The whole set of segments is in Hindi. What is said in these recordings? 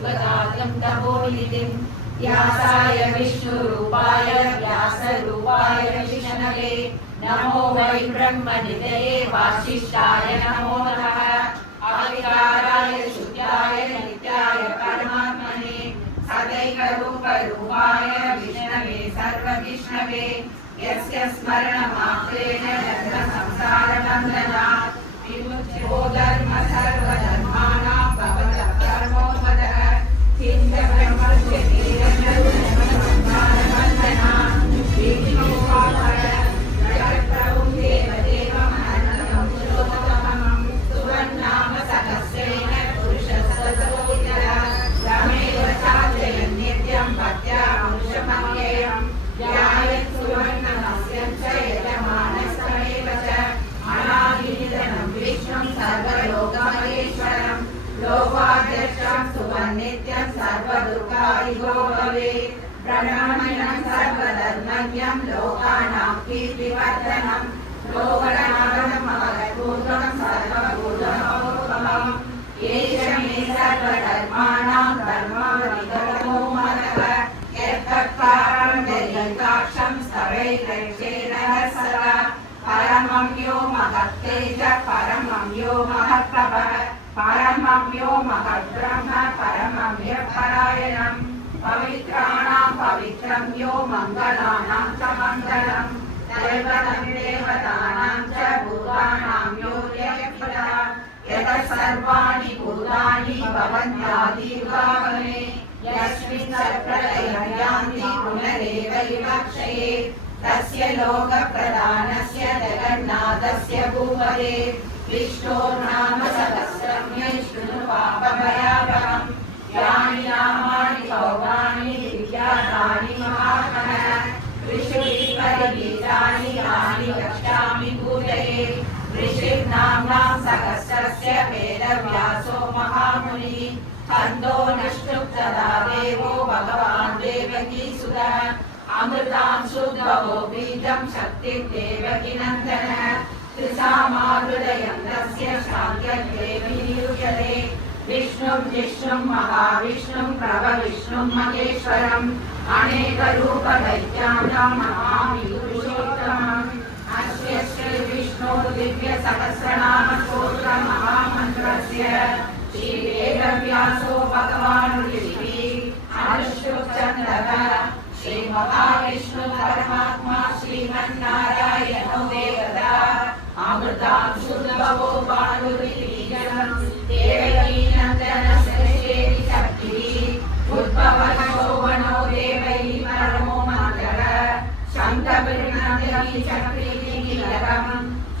सुगदातं तपोनिधिं व्यासाय विष्णुरूपाय व्यासरूपाय विष्णवे नमो वै ब्रह्मनिधये वासिष्ठाय नमो नमः अविकाराय शुद्धाय नित्याय परमात्मने सदैकरूपरूपाय विष्णवे सर्वविष्णवे यस्य स्मरणमात्रेण जन्मसंसारबन्धनात् विमुच्यते धर्म सर्वधर्माणां भवतः परमोपदः किञ्च ब्रह्मस्य संसारबन्धनात् विष्णुपावय जगत्प्रभुं देवदेवम् अनन्तं पुरुषोत्तमं सुवन्नाम सहस्रेण पुरुषस्ततोऽधिकः रमेव चार्जयन् नित्यं भक्त्या पुरुषमव्ययं ध्यायन् सुवर्णमस्यं च यजमानस्तमेव च अनादिनिधनं विष्णुं सर्वलोकमहेश्वरं लोकाध्यक्षं सुवन्नित्यं सर्वदुःखादिगो भवेत् ब्रह्मण्यं सर्वधर्मज्ञं लोकानां कीर्तिवर्धनं लोकनाथं महत्पूर्वं सर्वभूतमहोत्तमम् एष मे सर्वधर्माणां धर्मविधर्मो मतः यत्तत्कारं दयिताक्षं स्तवैर्यक्षेण सदा परमं यो महत्तेज परमं यो महत्तपः परमं यो महद्ब्रह्म परमं यत्परायणं पवित्राणां पवित्रं यो मङ्गलानां च मङ्गलं दैवतं देवतानां च भूतानां यो यत्पदा यतः सर्वाणि भूतानि भवन्त्यादिर्भावने यस्मिन् प्रलयं यान्ति पुनरेवैव क्षये तस्य लोकप्रधानस्य जगन्नाथस्य भूपते विष्णोर्नाम सहस्रं मे शृणु पापभयापहम् यानि नामानि भवानि विख्यातानि महात्मनः ऋषिपरिगीतानि यानि वक्ष्यामि भूतये ऋषिर्नाम्नां सहस्रस्य वेदव्यासो महामुनिः छन्दो निष्ठुप्तदा देवो भगवान् देवकीसुतः अमृतां शुद्धवो बीजं शक्तिर्देवकीनन्दनः त्रिसामाहृदयं तस्य शान्त्यद्देवी निरुह्यते विष्णुं जिष्णुं महाविष्णुं प्रभविष्णुं महेश्वरम् अनेकरूपदैत्यानां नमामि पुरुषोत्तमम् अस्य श्रीविष्णुदिव्यसहस्रनामस्तोत्रमहामन्त्रस्य श्रीवेदव्यासो भगवान् ऋषिः अनुष्टुप्छन्दः श्रीमहाविष्णु परमात्मा श्रीमन्नारायणो देवता अमृतां शुद्धवो भानुर्बीजं देवकीनन्दनस्य शक्तिः उद्भवशोभनो देवैः परमो मन्त्रः शङ्खबिर्नन्दनी चक्रीकीलकम्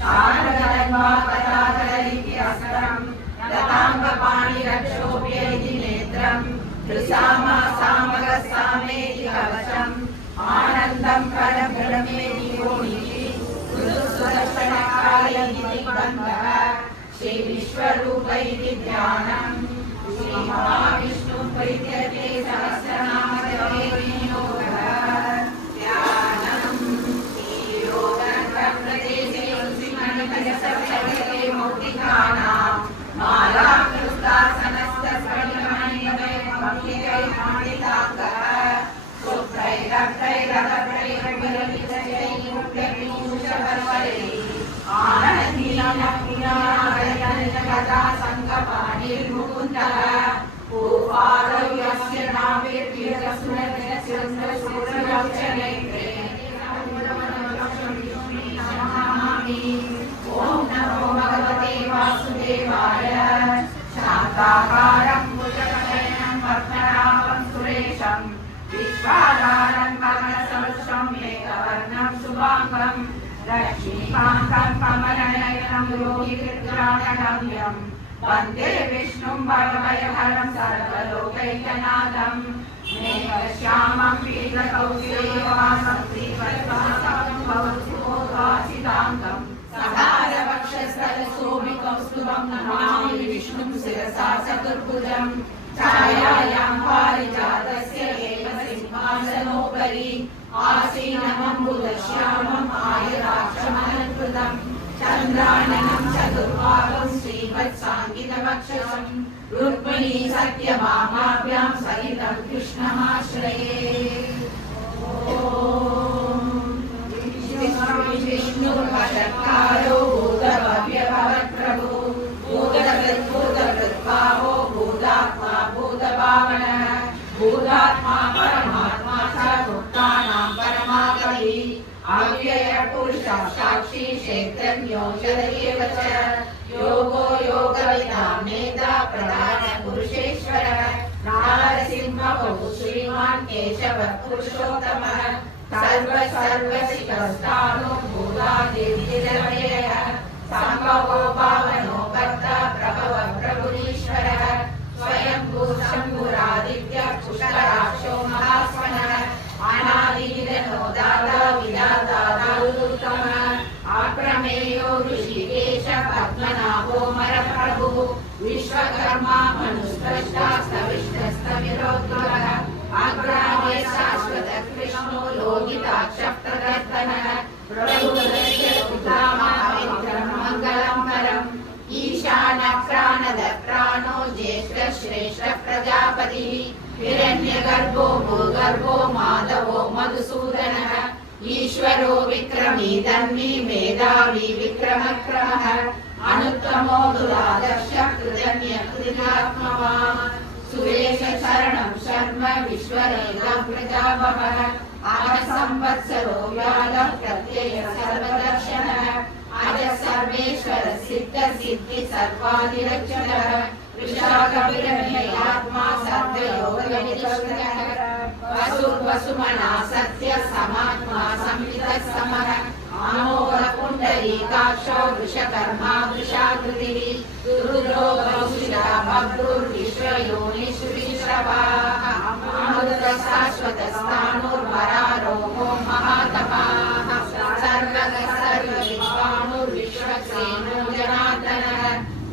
शारदन्वापदाधरैत्यस्त्रम् लताङ्गपाणिरक्षोभ्य इति नेत्रम् त्रिसामा सामगसामेति कवचम् आनन्दं परब्रह्मेति योनिः सुदर्शनकाय इति बन्धः श्रीविश्वरूप इति ध्यानम् श्रीमहाविष्णु प्रीत्यर्थे सहस्रनामजपे विनियोगः ध्यानम् श्रीयोगप्रदेशे श्रीमणिमयसप्तशते मौक्तिकानां मालाकृतासनस्तस्फटिकमणिमयैर्मौक्तिकैर्मण्डिताङ्गः शुभ्रैरभ्रैरभ्रैर्विरलितजैर्मुक्तविभूषवर्वरैः आनन्दीनगदा सङ्गपाणिर्मुकुन्दः भूपालौ यस्य नाभिर्विरसुरचन्द्रसूर्यलोचनैः ॐ नमो भगवते वासुदेवाय शान्ताकारं भुजगशयनं पद्मनाभं सुरेशं विश्वाधारं गगनसदृशं मेघवर्णं शुभाङ्गं लक्ष्मीकान्तं कमलनयनं योगिविद्यानगम्यं वन्दे विष्णुं भवभयहरं सर्वलोकैकनाथं मेघश्यामं पीतकौस्तुभवासं श्रीवत्सं भवत्सुभोद्भासिताङ्गं सहारवक्षस्थलशोभिकौस्तुभं नमामि विष्णुं शिरसा चतुर्भुजं छायायां पारिजातस्य एव सिंहासनोपरि आसीनमम्बुदश्यामम् आयुराक्षमलङ्कृतं चन्द्राननं चतुर्बाहुं श्रीवत्साङ्गितवक्षसं रुक्मिणी सत्यभामाभ्यां सखीनां सहितं कृष्णमाश्रये। विष्णुर्वषट्कारो भूतभव्यभवत्प्रभु भूतकृद्भूतकृद्भावो भूतात्मा भूतभावनः भूतात्मा परमात्मा च भूतानां परमात्मनि अव्ययपुरुषः साक्षी क्षेत्रज्ञो जडयेव च योगो योगविदां नेता प्रधानपुरुषेश्वरः नारसिंहो श्रीमान् केशवः पुरुषोत्तमः सर्वशिवस्थानो भूतादिव्यः सम्भवो पावनो कर्ता प्रभवः प्रभुरीश्वरः स्वयंभू शम्भुरादित्य पुष्कराक्षो महास्वनः अनादिनिधनो दाता विधाता दातुत्तमः अप्रमेयो ऋषिकेश पद्मनाभो मरप्रभुः विश्वकर्मा मनुस्रष्टा स्तविष्टस्तविरोद्भवः अग्रामे शाश्वत कृष्णो लोहिताक्षः प्रदर्शनः प्रभुदस्य उद्धामपवित्रं मङ्गलं परम् ईशानः प्राणदः प्राणो ज्येष्ठः श्रेष्ठः प्रजापतिः हिरण्यगर्भो भूगर्भो माधवो मधुसूदनः ईश्वरो विक्रमी धर्मी मेधावी विक्रमक्रमः अनुत्तमो दुरादर्शः कृतज्ञकृतात्मवान् सुरेश शरणं शर्म विश्वरेदं प्रजाभवः अजसंवत्सरो व्यालः प्रत्ययः सर्वदर्शनः अजः सर्वेश्वर सिद्ध सिद्धि सर्वाधिरक्षणः विशाखविरमेयात्मा सर्वयोगविदुष्टः वसुर्वसुमना सत्य समात्मा संवितः समः अमोघ पुण्डरीकाक्षो वृषकर्मा वृषाकृतिः रुद्रो बहुशिरा बभ्रुर्विश्वयोनिषुविश्रवाः अमृतः शाश्वतस्थाणुर्वरारोहो महातपाः सर्वगः सर्वविद्वानुर्विश्वक्सेनो जनार्दनः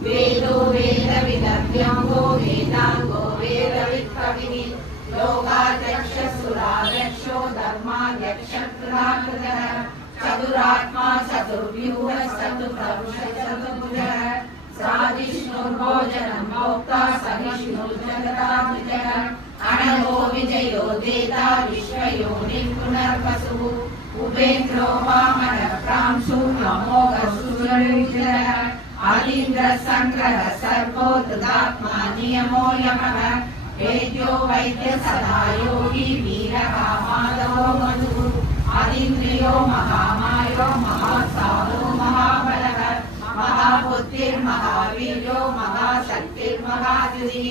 वेदो वेदविदव्यङ्गो वेदाङ्गो वेदवित्कविः लोकाध्यक्षसुराध्यक्षो धर्माध्यक्षकृताकृतः चतुरात्मा चतुर्व्यूहः चतुर्भुजः साजिष्णुर्भोजनं भोक्ता सहिष्णुर्जगदात्मजः अनघो विजयो देता विश्वयोनिः पुनर्वसुः उपेन्द्रो वामनः प्रांशुः अमोघः अलीन्द्रः सङ्ग्रहः सर्वोत्तदात्मा नियमो यमः वेद्यो वैद्य सदा योगी वीरः माधवो मधुः अतीन्द्रियो महामायो महासारो महाबलः महाबुद्धिर्महावीर्यो महाशक्तिर्महाधुरिः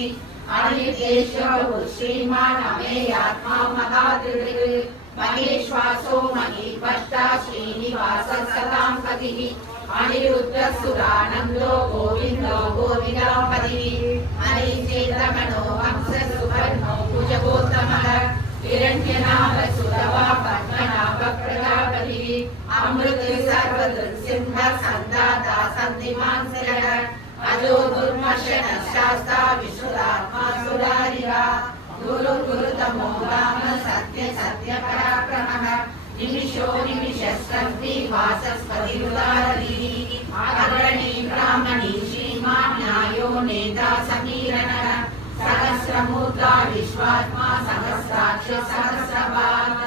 अनिर्देशो श्रीमान् अमेयात्मा महाधृतिः महेश्वासो महीपष्टा श्रीनिवासः सतां पतिः अनिरुद्धः सुरानन्दो गोविन्दो गोविदापतिः मरीचेन्द्रमणो हंसः सुवर्णो भुजगोत्तमः हिरण्यनाभ सुतवा पद्मनाभ प्रजापतिः अमृत सर्वदृक्सिंहः सन्दाता सन्धिमान् शिरः अजो दुर्मर्शनः शास्ता विश्रुतात्मा सुरारिः गुरुतमो राम सत्य सत्य पराक्रमः निमिषो निमिषस्कन्ति वाचस्पतिरुदारधिः अग्रणी ब्राह्मणी श्रीमान् न्यायो नेता समीरणः सहस्रमूर्धा विश्वात्मा सहस्राक्ष सहस्रपात्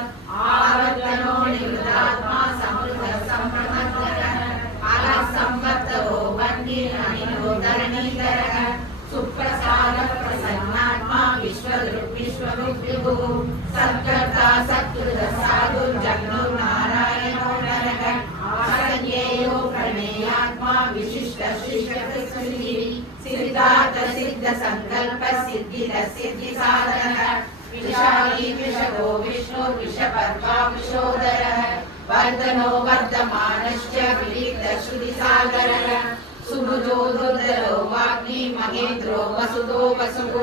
आवर्तनो निवृतात्मा समृद्ध सम्प्रमर्दनः अलः संवत्सरो वह्निरनिलो धरणीधरः सुप्रसाद प्रसन्नात्मा विश्वविभुः सत्कर्ता सत्कृतः साधुर्जग्नुर्नारायणो नरः आसंज्ञेयो प्रमेयात्मा विशिष्ट शिष्टकृत्स्थितिः सिद्धार्थ सिद्ध संकल्प सिद्धिद सिद्धि साधनः विशाली विशगो विष्णुर्विषपर्वा विशोदरः वर्धनो वर्धमानश्च विविध श्रुति सागरः सुभुजो दुर्धरो वाग्मी महेन्द्रो वसुदो वसुः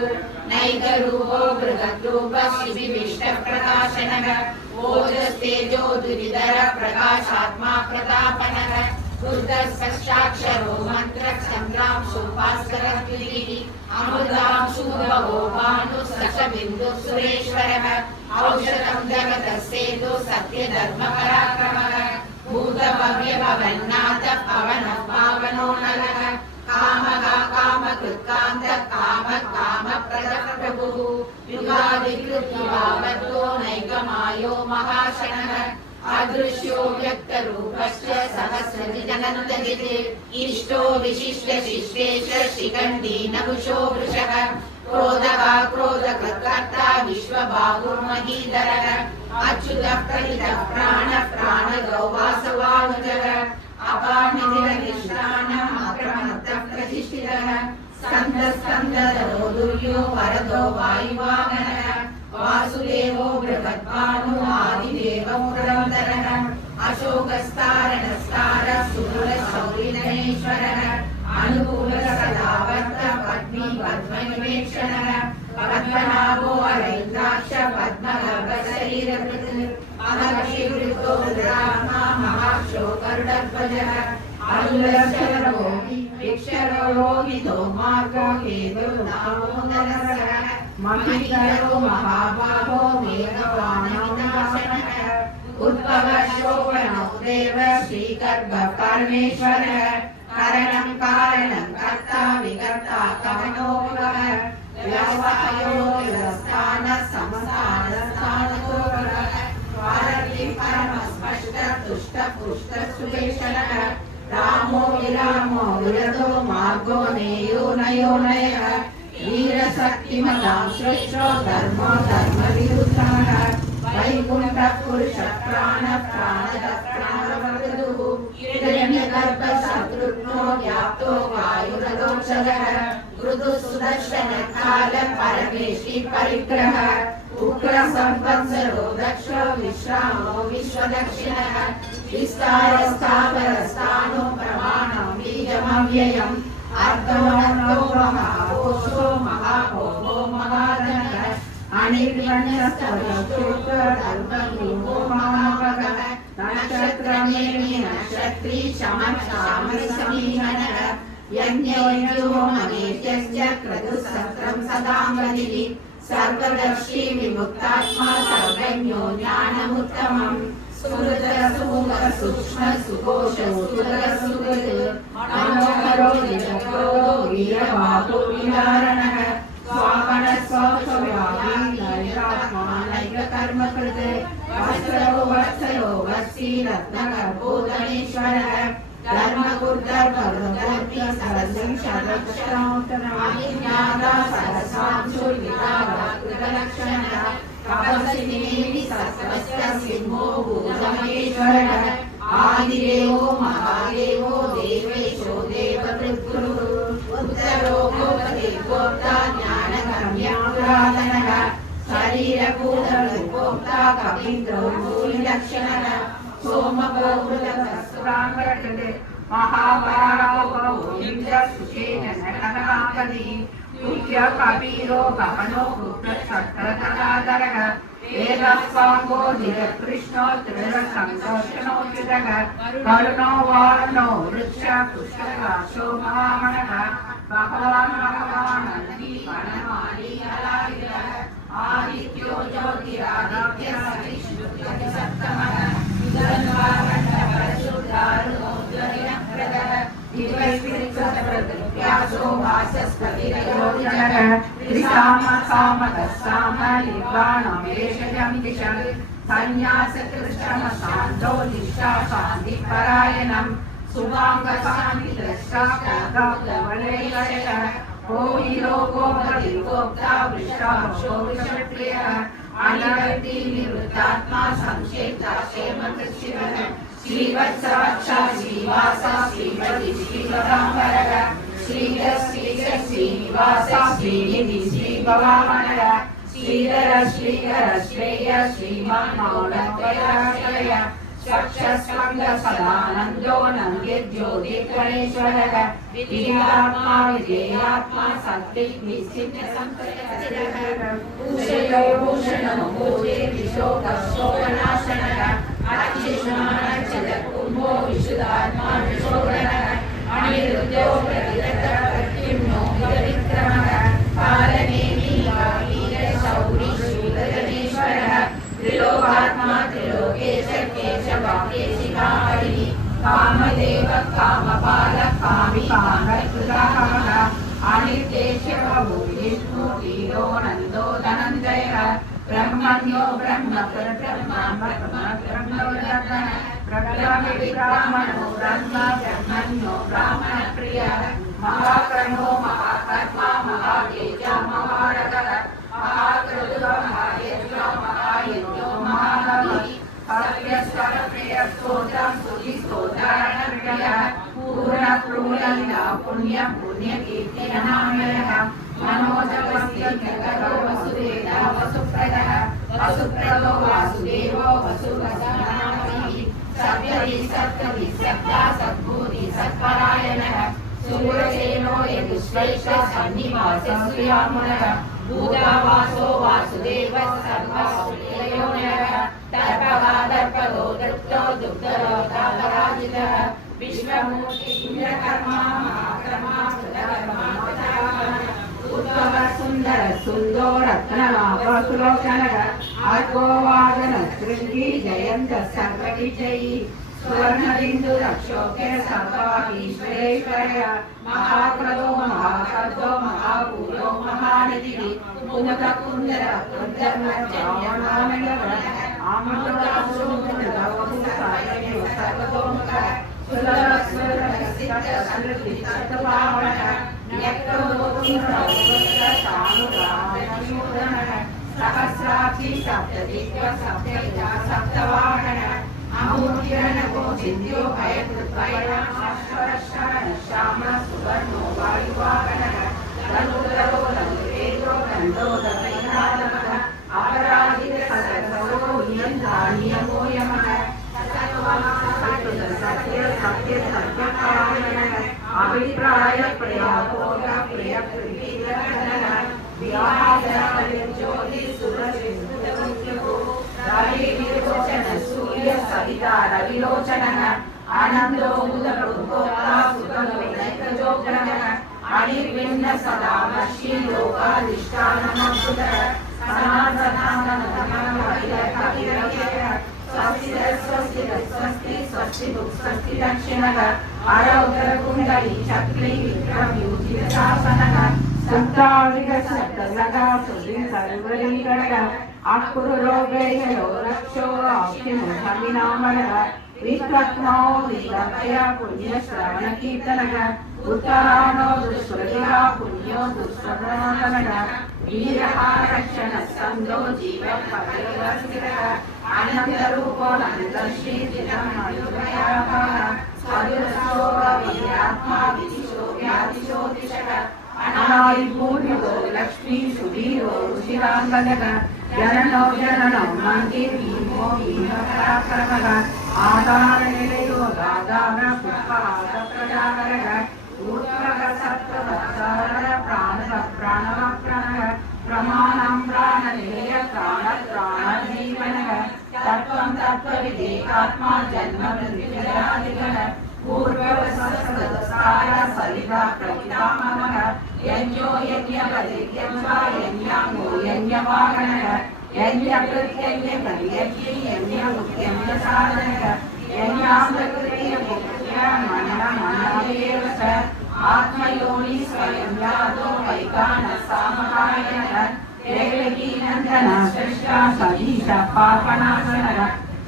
नैकरूपो बृहद्रूपः शिविविष्ट प्रकाशनः ओजस्तेजो दुरिधर प्रकाशात्मा प्रतापनः दुर्गस्पष्टाक्षरो मन्त्रः संग्रांशु भास्करद्विः अमृतांशु भवो भानुः सशबिन्दुः सुरेश्वरः औषधं जगतः सेतु सत्यधर्मपराक्रमः भूतभव्यभवन्नाथ पवनः पावनो नरः कामः कामकृत्कान्तः कामप्रदप्रभुः दुःखिभावतो नैकमायो महाशनः अदृश्यो व्यक्तरूपश्च सहस्रजिदनन्तजित् इष्टो विशिष्टशिष्टेश शिखण्डी नभुषो वृषः क्रोधः क्रोधकृत्कर्ता विश्वबाहुर्महीधरः अच्युतः प्रहितः प्राणः प्राणदो वासवानुजः अपानिधिरधिष्ठानः अप्रमत्तः प्रतिष्ठितः स्कन्दस्कन्दधरो दुर्यो वरदो वायुवाहनः वासुदेवो बृहद्भानु आदिदेवो पुरन्दरः अशोकस्तारणस्तारः सुरशौरिणेश्वरः अनुकूलसदावर्त पद्मी पद्मनिवेक्षणः पद्मनाभो अरैन्द्राक्ष पद्मगर्भशरीरकृत् महर्षिवृतो रुद्रात्मा महाक्षो गरुडध्वजः अनुलक्षरो वीक्षरो मार्गो हेतुर्नामोदरः महिधरो महाबाहो मेघवाणिनाशनः उद्भवः शोभनो देव श्रीगर्भ परमेश्वरः करणं कारणं कर्ता विकर्ता कवनोऽवः व्यवसायो व्यवस्थानः समस्थानस्थानको भारतीं परमस्पष्ट तुष्ट पुष्ट सुदेशनः रामो विरामो विरतो मार्गो नेयो नयो नयः वीरशक्तिमतां श्रेष्ठो धर्मो धर्मविरुद्धः वैकुण्ठः पुरुषः प्राणः प्राणदः प्राणवृदुः हिरण्यगर्भः शत्रुघ्नो व्याप्तो वायुरथोक्षजः ऋतुः सुदर्शनकालः परमेशी परिग्रहः उग्रसंवत्सरो दक्षो विश्रामो विश्वदक्षिणः विस्तारस्थावरस्थानो प्रमाणो बीजमव्ययम् अर्धोऽनन्तो महाकोशो महाभोगो महाधनः अनिर्वण्यस्तवोऽल्परूपो महाभगः नक्षत्रमेणि नक्षत्री शमसमीहनः यज्ञो मनेत्यस्य क्रतुसहस्रं सदाम्बरिः सर्वदर्शी विमुक्तात्मा सर्वज्ञो ज्ञानमुत्तमम् सूक्ष्म सुघोषसुगृ मनोहरो निजक्रो वीरबाहु विहारणः स्वापणस्वापव्यापीनैकात्मानैककर्मकृत् वत्सरो वत्सी रत्नगर्भोदनेश्वरः धर्मगुर्धर्मगुर्धर्मी सरसं शरक्षणोत्तरमाज्ञाता सरसांशुर्विदाकृतलक्षणः तपस्विनेमि सत्त्वस्य सिंहो भूतमहेश्वरः आदिदेवो महादेवो देवेशो देवकृद्गुरुः उत्तरो गोपते गोप्ता ज्ञानगम्यपुरातनः शरीरभूतविभोक्ता कवीन्द्रो भूरिलक्षणः सोमगोकुलसहस्राङ्गकृते महाभारतोपभूमिन्द्रसुषेण नटनागदी पूज्य कबीरो गहनो पुत्रक्षत्रधराधरः वेदस्वाङ्गो निरकृष्णो त्रिरसङ्कर्षणोचितः करुणो वारणो वृक्ष पुष्कराशो महामणः भगवान् नन्दी वनमाली हलायुधः आदित्यो ज्योतिरादित्यः सविष्णुः व्यासो वाचस्पतिरयोजनः त्रिसामसामकस्साम निर्वाणमेषजं दिशः संन्यासकृष्णमशान्तो निष्ठा शान्तिपरायणं सुवाङ्गशान्तिद्रष्टा कोदाकुवलैषयः को हिरोगो बलिगोप्ता वृषाक्षो वृषप्रियः अनिवर्ति निवृत्तात्मा संक्षेप्ता क्षेमकृच्छिवः श्रीवत्सवक्षा श्रीवासा श्रीमती श्रीवराम्बरः श्रीनिवासा श्रीनिधि श्रीभवामणः श्रीधर श्रीधर श्रेय श्रीमान् मौलद्वयाश्रय सक्षस्कन्द सदानन्दो नन्द्यज्योतिर्गणेश्वरः विद्यात्मा विजयात्मा सत्त्विकनिश्चितसंशयो भूषणो भूते विशोकशोकनाशनः अच्युष्मानच्युतकुम्भो विशुद्धात्मा विशोधनः अनिरुद्धो प्रतिरतः प्रत्युम्नो विक्रमः पालनेमि वीरशौरी शूलगणेश्वरः त्रिलोकात्मा त्रिलोकेश केशवाकेशिकाहरिः कामदेव कामपाल कामिकाङ्गकृतः अनिर्देश्य विष्णु वीरो नन्दो धनञ्जयः ब्रह्मण्यो ब्रह्मपुर ब्रह्मोदक ब्रह्मवि ब्राह्मणो ब्रह्म ब्रह्मण्यो ब्राह्मण प्रिय महाकर्णो महाकर्मा महातेज महारगः महाकृत महायज्ञो महायज्ञो महाबली प्रियस्तोत्रं स्तुतिस्तोत्राणप्रियः पूर्णपूर्णिना पुण्यं पुण्यकीर्तिनमामयः मनोजपस्य जगतो वसुदेवः वसुप्रदः वसुप्रदो वासुदेवो वसुप्रदनामहि सत्यवि सत्यवि सत्ता सद्भूति सत्परायणः सूरसेनो यदुश्वैश्व सन्निवासः सुयामुनः भूतावासो वासुदेवः सर्वसुलयो नरः दर्पदो दत्तो दुग्धरोधापराजितः विश्वमूर्ति इंद्रकर्मा महाकर्मा कृतकर्मा उद्भव सुंदर सुंदो रत्ननाभसुलोचनः अर्घोवादन शृंगी जयंत सर्वविजयी सुवर्णबिंदु रक्षोके सर्वाधीश्वरेश्वरः महाक्रदो महाकर्दो महाभूतो महानिधिः कुमुदकुंदर कुंदर्मज्जन्यमानः आमोदाशोभनवपुसायो सर्वतोमुखः सुलभस्वरसिद्धसृष्टिसत्त्वभावनः न्यक्तोदोषानुरागशोधनः सहस्राक्षी सप्तदिव्य सप्तजा सप्तवाहनः अमूर्तिरणको सिद्ध्यो भयकृत्वैराश्वरशरण श्याम सुवर्णो वायुवाहनः धनुर्धरो धनुर्वेदो दण्डो दण्डैराधमः अपराजित सरसरो नियन्तानियमो यमः सत्य सत्य सत्यपरायणः अभिप्राय प्रयापोग प्रिय प्रीतिरनः व्याहार ज्योति सुरसिंधुदमुख्यो रवि विलोचन सूर्य सविता रविलोचनः आनंदो उदपुत्रोक्ता सुतलोकजोग्रहः अनिर्विण्ण सदा मशी लोकाधिष्ठानमद्भुतः स्वस्ति दक्षिणः आरौद्रकुण्डली चक्री विक्रमयूजितशासनः सप्ताधिकशतलगा सुदिनसर्वलीगणः अकुरुरोगेयो रक्षो औख्यमुखविनामनः विप्रत्मो विलभया पुण्यश्रवणकीर्तनः उत्तराणो दुष्कृतिः पुण्यो दुष्प्रणातनः वीरहारक्षण स्कन्दो जीवपदेवस्थिरः आनन्दरूपो नन्दश्रीजितं मधुरयाः स्वदुरशोकवीरात्मा विदिशो व्याधिशोदिशः अनादिपूर्णो लक्ष्मी सुधीरो रुचिराङ्गनः जननो जननो मन्ति भीमो भीमपराक्रमः आधारनिलयो गाधार पुष्पहासप्रजाकरः ऊर्ध्वः सत्त्ववत्सार प्राणवप्राणः प्रमाणं प्राणनिलय प्राणजीवनः तत्त्वं तत्त्वविदेकात्मा जन्म मृत्युजरादिगः पूर्ववत्सरसार सलिला प्रपितामहः यज्ञो यज्ञपदित्यं वा यज्ञाङ्गो यज्ञवाहनः यज्ञकृत्यज्ञपरियज्ञे यज्ञमुद्यम्यसाधनः यज्ञामृतकृत्यमुख्यमन्नमन्नमेव च आत्मयोनि स्वयं यादो वैकानसामकायनः देवकीनन्दन सृष्टा सदीश पापनाशनः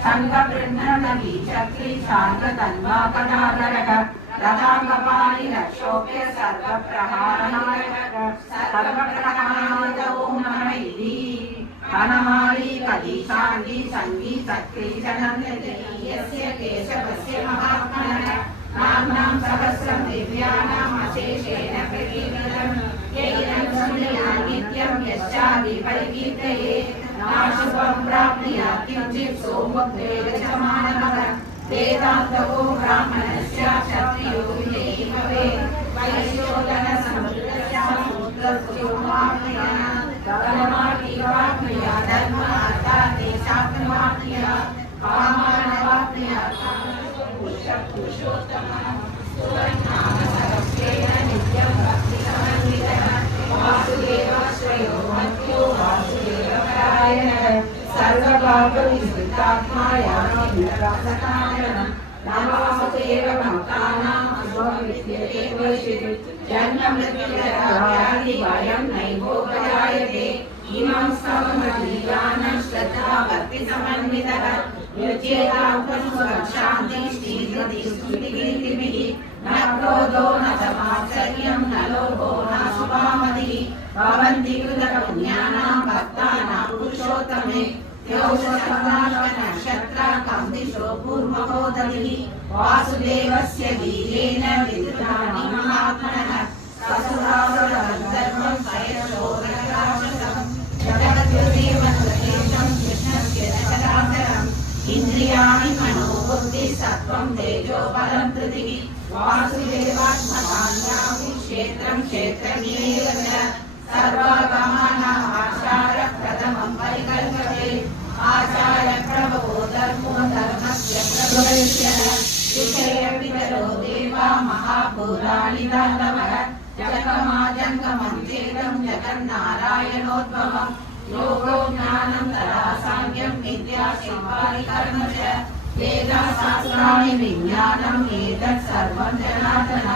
संगबृन्ननगी चक्री शान्ततन्वापदाधरः रथाङ्गपाणि रक्षोभ्य सर्वप्रहारनायकः सर्वप्रहारनाय ॐ नमः इति हनमाली कदीशाङ्गी सङ्गी सक्री जनन्यते यस्य केशवस्य महात्मनः नाम्नां सहस्रं दिव्यानाम् अशेषेण प्रकीर्तितं यैनं शृणुयात् नित्यं यश्चादिपरिकीर्तये नाशुभं प्राप्नुयात् किञ्चित् सोमुद्वेग च मानवः वेदान्तको ब्राह्मणस्य क्षत्रियो विजयी भवेत् वैश्योदनसमुद्रस्य समुद्रस्योमाप्नुयात् धर्मार्थीवाप्नुयात् धर्म अर्थादेशाप्नुयात् कामानवाप्नुयात् पुरुषोत्तमः सुवर्णाम सरस्वेन नित्यं भक्तिसमन्वितः वासुदेवश्रयो मध्यो वासुदेवपरायणः सर्वभावविस्मृतात्मा यानोऽभिप्रासकारणं नमोऽस्तेवभक्तानाम् अशोकविद्यते वर्षितु जन्ममृत्युजराव्याधिभयं नैवोपजायते इमं स्तवमतीयानि श्रद्धा भक्ति समन्वितः युज्येताशान्ति श्रीहृदि स्तुतिकीर्तिभिः न क्रोधो न च मात्सर्यं न लोभो न शुभामतिः भवन्ति कृतपुण्यानां भक्तानां पुरुषोत्तमे नक्षत्रं दिशो पूर्वमोदधिः वासुदेवस्य वीर्येण विदुराणि महात्मनः ससुरासुरगन्धर्वं स्वयशोधराक्षसं जगद्गुरुदेवं कृष्णस्य चराचरम् इन्द्रियाणि मनोबुद्धिसत्त्वं तेजो बलं धृतिः वासुदेवात्मकान्यापि क्षेत्रं क्षेत्रज्ञेव च सर्वगमनः आचारः प्रथमं परिकल्पते आचार्यप्रभवो धर्मो धर्मस्य प्रभवेत्यः विषयपितरो देवा महाभूतानि दानवः जगमाजङ्गमं चेदं जगन्नारायणोद्भवम् योगो ज्ञानं तदा साङ्ख्यं विद्या शिल्पानि कर्म च वेदाशास्त्राणि विज्ञानम् एतत् सर्वं जनार्दन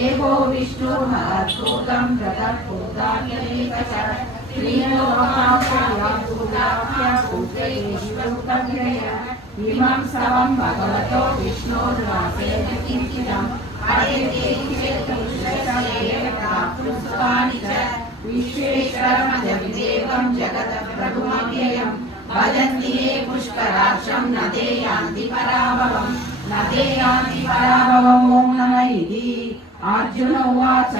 एवो विष्णुर्महद्भूतं जगद्भूतान्यनेक च इमं सर्वं भगवतो विष्णोर्वासेन कीर्तितम् विश्वेश्वरमजविदेवं जगत्प्रभुमव्ययं भजन्ति ये पुष्कराक्षं न ते यान्ति पराभवं ॐ नमः इति अर्जुन उवाच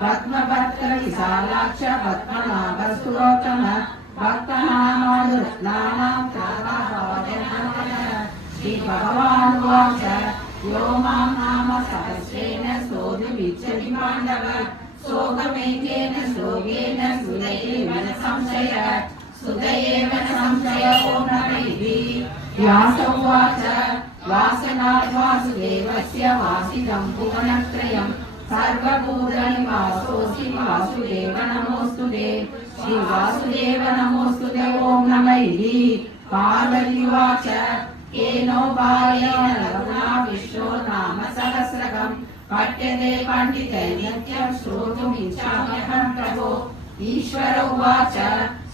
पद्मभद्रविशालाक्ष पद्मनाभस्तुलोचन भक्तनामानुरत्नानां श्रीभगवानुवाच यो मां नाम सहस्रेण स्तोतुमिच्छति पाण्डव शोकमेकेन श्लोकेन सुदयेव न संशयः ॐ नमः इति व्यास उवाच वासनात् वासुदेवस्य वासितं भुवनत्रयं सर्वभूतनिवासोऽसि वासुदेव नमोऽस्तु ते श्रीवासुदेव नमोऽस्तु ते ॐ नमः इति पार्वती उवाच केनोपायेन लघुना विष्णो नाम सहस्रकं पठ्यते पण्डितैः नित्यं श्रोतुमिच्छाम्यहं प्रभो ईश्वर उवाच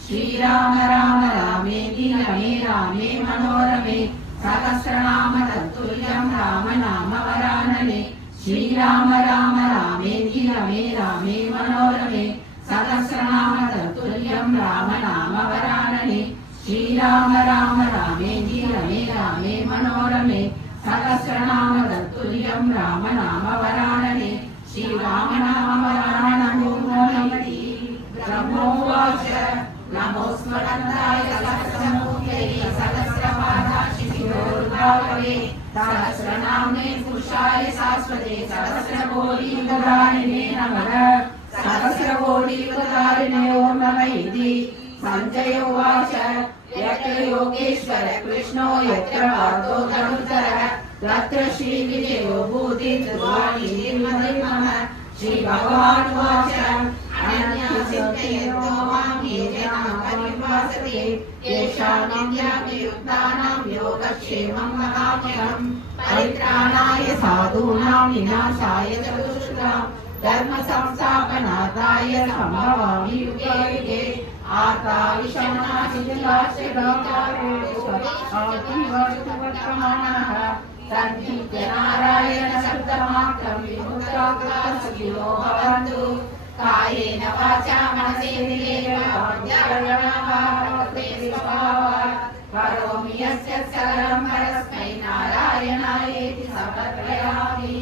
श्रीराम राम रामेति रमे रामे मनोरमे सहस्रनाम तत्तुल्यं राम नाम वरानने श्रीराम राम रामेति रमे रामे मनोरमे सहस्रनाम तत्तुल्यं राम नाम वरानने श्रीराम राम रामेति रमे रामे मनोरमे सहस्रनाम तत्तुल्यं राम नाम वरानने श्रीराम नाम वरानने ब्रह्मोवाच नमोऽस्मरन्ताय सहस्रमूर्तये सहस्रपादाशिशिरोर्भावये सहस्रनाम्ने पुरुषाय शाश्वते सहस्रकोटियुगधारिणे नमः सहस्रकोटियुगधारिणे ॐ नमः इति सञ्जय उवाच यत्र योगेश्वर कृष्णो यत्र पार्थो धनुर्धरः तत्र श्रीविजयो भूतिर्ध्रुवाणि निर्ममः श्रीभगवानुवाच अनन्यचिन्तयन्तो मां ये जनाः पर्युपासते तेषां नित्याभियुक्तानां योगक्षेमं वहाम्यहम् परित्राणाय साधूनां विनाशाय च दुष्कृतां धर्म संस्थापनार्थाय सम्भवामि युगे युगे आर्ताविषण्णासिद्धाश्चर्यवर्तमानः सन्नित्यनारायण शब्दमात्रं विमुक्ताग्रसखिनो भवन्तु कायेन वाचा मनसेन्द्रियैर्वा करोमि यस्य सकलं परस्मै नारायणायेति समर्पयामि।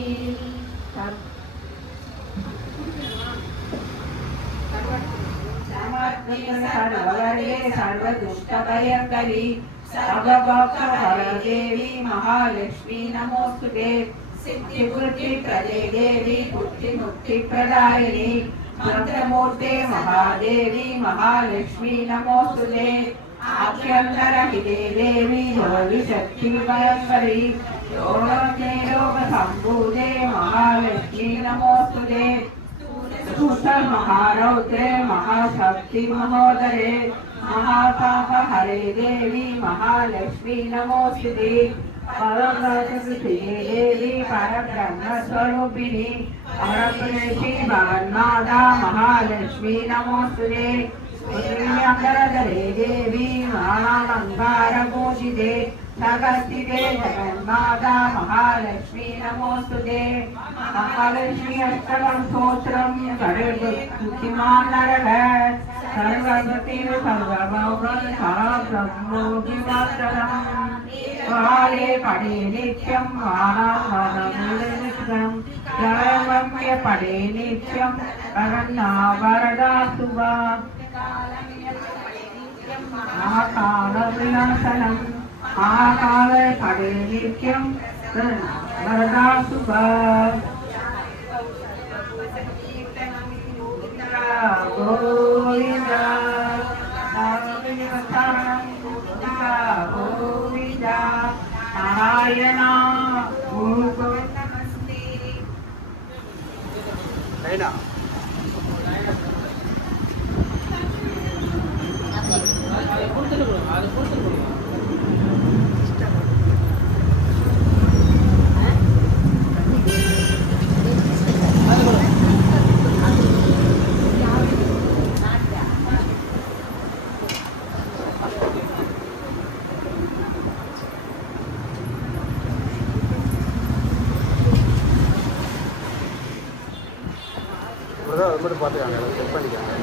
सर्ववर्गे सर्वदुष्टभयङ्करी सर्वभक्तहरे देवी महालक्ष्मी नमोस्तुते सिद्धिबुद्धिप्रदे देवी बुद्धिमुक्तिप्रदायिनी मंत्रमूर्ते महादेवी महालक्ष्मी नमोस्तुते आख्यन्तरहिते देवी योगिशक्तिभयङ्करी योगसम्भूते महालक्ष्मी नमोस्तुते महारौद्रे महाशक्ति महोदरे महापापहरे देवी महालक्ष्मी नमोस्तुते परब्रह्मस्वरूपिणी देवी परब्रह्मस्वरूपिणी परब्रह्मेशी भगन्माता महालक्ष्मी नमोस्तुते पृथिव्यान्तरधरे देवी महालक्ष्मी सर्वालङ्कारभूषिते जगत्स्थिते जगन्माता महालक्ष्मी नमोऽस्तुते महालक्ष्मी अष्टकं स्तोत्रं गरुडबुद्धिमान् नरः सर्वगतिं सर्वभौमं ब्रह्मोऽभिमात्रम् काले पडे नित्यं मानवमननित्यं जयमम्य पडे नित्यं अरण्या वरदा शुभा महाकालविनाशनं महाकाले पडे नित्यं वरदा शुभा गोविन्द गोविन्द नारायण नमस्ते அது மட்டும் பார்த்துக்காங்க செக் பண்ணிக்காங்க